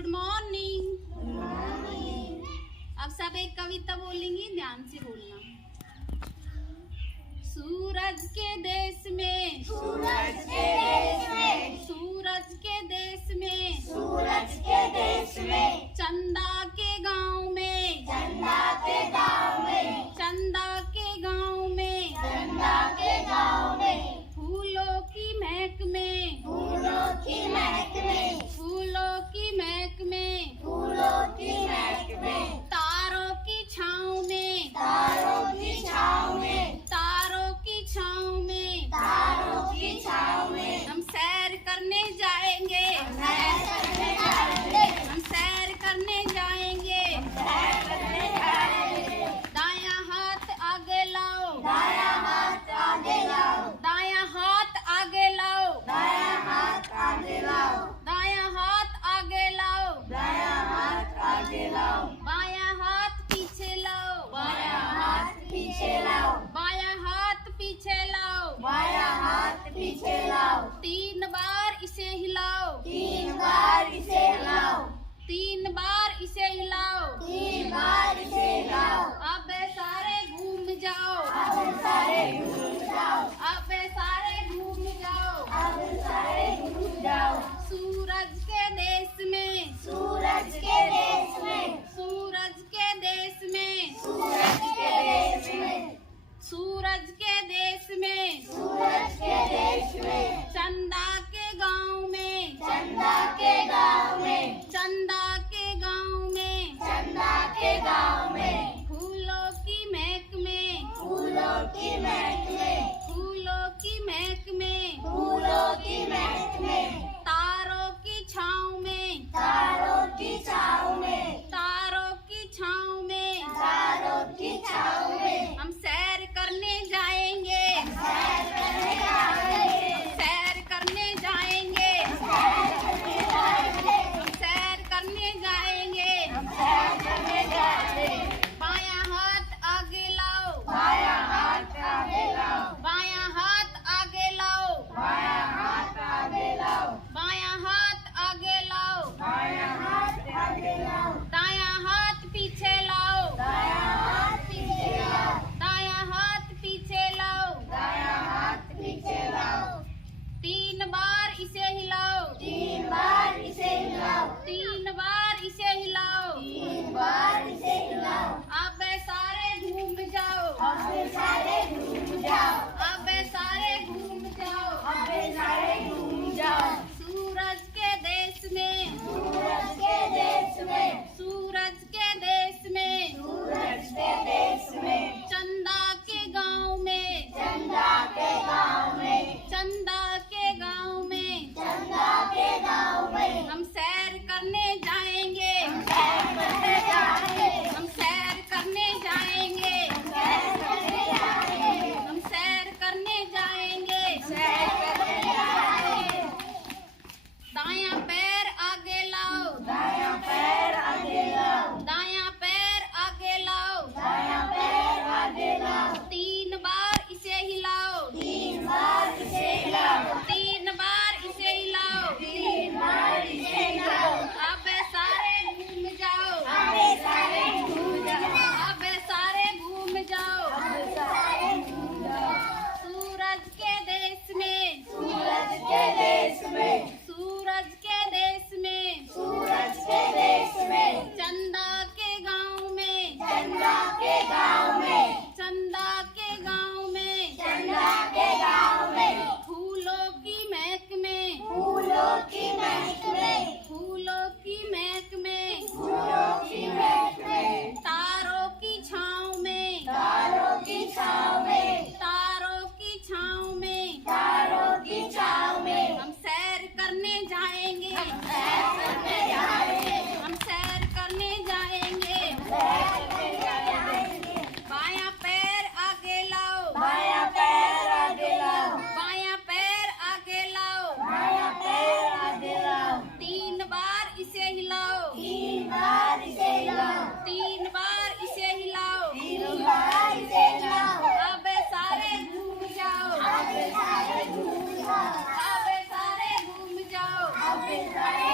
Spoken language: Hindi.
Good morning. अब सब एक कविता बोलेंगी, ध्यान से बोलना। सूरज के देश में, सूरज के देश में, सूरज के देश में, सूरज के देश में, चंदा के गांव में, चंदा के गांव में, चंदा के गांव में, चंदा के गांव में, फूलों की महक में, फूलों की महक में, फूलों की महक में, फूलों की महक में, तारों की छाँव में, तारों की छाँव में, तारों की छाँव में, तारों की छाँव में, हम सैर करने जाएंगे, सैर करने जाएंगे, हम सैर करने जाएंगे। सैर करने जाएंगे, दायां हाथ आगे लाओ, दायां हाथ आगे लाओ, दायां हाथ आगे लाओ, दायां हाथ आगे लाओ, दायां हाथ आगे लाओ, दायां हाथ आगे लाओ, बायां हाथ पीछे लाओ, बायां हाथ पीछे लाओ, बायां हाथ पीछे लाओ, बायां हाथ पीछे लाओ, 3 बार इसे हिलाओ, 3 बार इसे हिलाओ, 3 बार इसे हिलाओ। 3 बार इसे हिलाओ, अब सारे घूम जाओ, अब सारे घूम जाओ, अब सारे घूम जाओ। अब सारे घूम जाओ, सूरज के देश में, सूरज के देश में, सूरज के देश में, सूरज के देश में, सूरज के देश में, सूरज के देश में, चंदा के गांव में, चंदा के गांव में, चंदा के गांव में, चंदा के गांव में, फूलों की महक में, फूलों की महक में, फूलों की महक में, फूलों की महक में, तारों की छाँव में, तारों की छाँव में, तारों की छाँव में, तारों की छाँव में, हम सैर करने जाएंगे, सैर करने जाएंगे, सैर करने जाएंगे, सैर करने जाएंगे, हम सैर करने जाएंगे। सैर करने जाएंगे, बायां हाथ आगे लाओ, बायां हाथ आगे लाओ, बायां हाथ आगे लाओ, बायां हाथ आगे लाओ, बायां हाथ आगे लाओ, बायां हाथ आगे लाओ, दायां हाथ पीछे लाओ, दायां हाथ पीछे लाओ, दायां हाथ पीछे लाओ, दायां हाथ पीछे लाओ, 3 बार इसे हिलाओ, 3 बार इसे हिलाओ, 3 बार इसे हिलाओ। 3 बार इसे हिलाओ, अब सारे घूम जाओ, अब सारे घूम जाओ, अब सारे घूम जाओ। अब सारे घूम जाओ, सूरज के देश में, सूरज के देश में, सूरज के देश में, सूरज के देश में, चंदा के गांव में, चंदा के गांव में, चंदा के गांव में, चंदा के गांव में, हम सैर करने जाएंगे, सैर करने जाएंगे, हम सैर करने जाएंगे, सैर करने जाएंगे, हम सैर करने जाएंगे। सैर करने जाएंगे, दायां पैर आगे लाओ, दायां पैर आगे लाओ, दायां पैर आगे लाओ, दायां पैर आगे लाओ, 3 बार इसे हिलाओ, 3 बार इसे हिलाओ, 3 बार इसे हिलाओ। 3 बार इसे हिलाओ, अब सारे घूम जाओ, अब सारे घूम जाओ, अब सारे घूम जाओ। अब सारे घूम जाओ, सूरज के देश में, सूरज के देश में, सूरज के देश में, सूरज के देश में, चंदा के गांव में, चंदा के गांव में, चंदा के गांव में, चंदा के गांव में, फूलों की महक में, फूलों की महक में, फूलों की महक में, फूलों की महक में, तारों की छाँव में, तारों की छाँव में, तारों की छाँव में, तारों की छाँव में, हम सैर करने जाएंगे, सैर करने जाएंगे, हम सैर करने जाएंगे। सैर करने जाएंगे, बायां पैर आगे लाओ, बायां पैर आगे लाओ, बायां पैर आगे लाओ, बायां पैर आगे लाओ, 3 बार इसे हिलाओ, 3 बार इसे हिलाओ, 3 बार इसे हिलाओ। 3 बार इसे हिलाओ, अब सारे घूम जाओ, अब सारे घूम जाओ, अब सारे घूम जाओ। अब सारे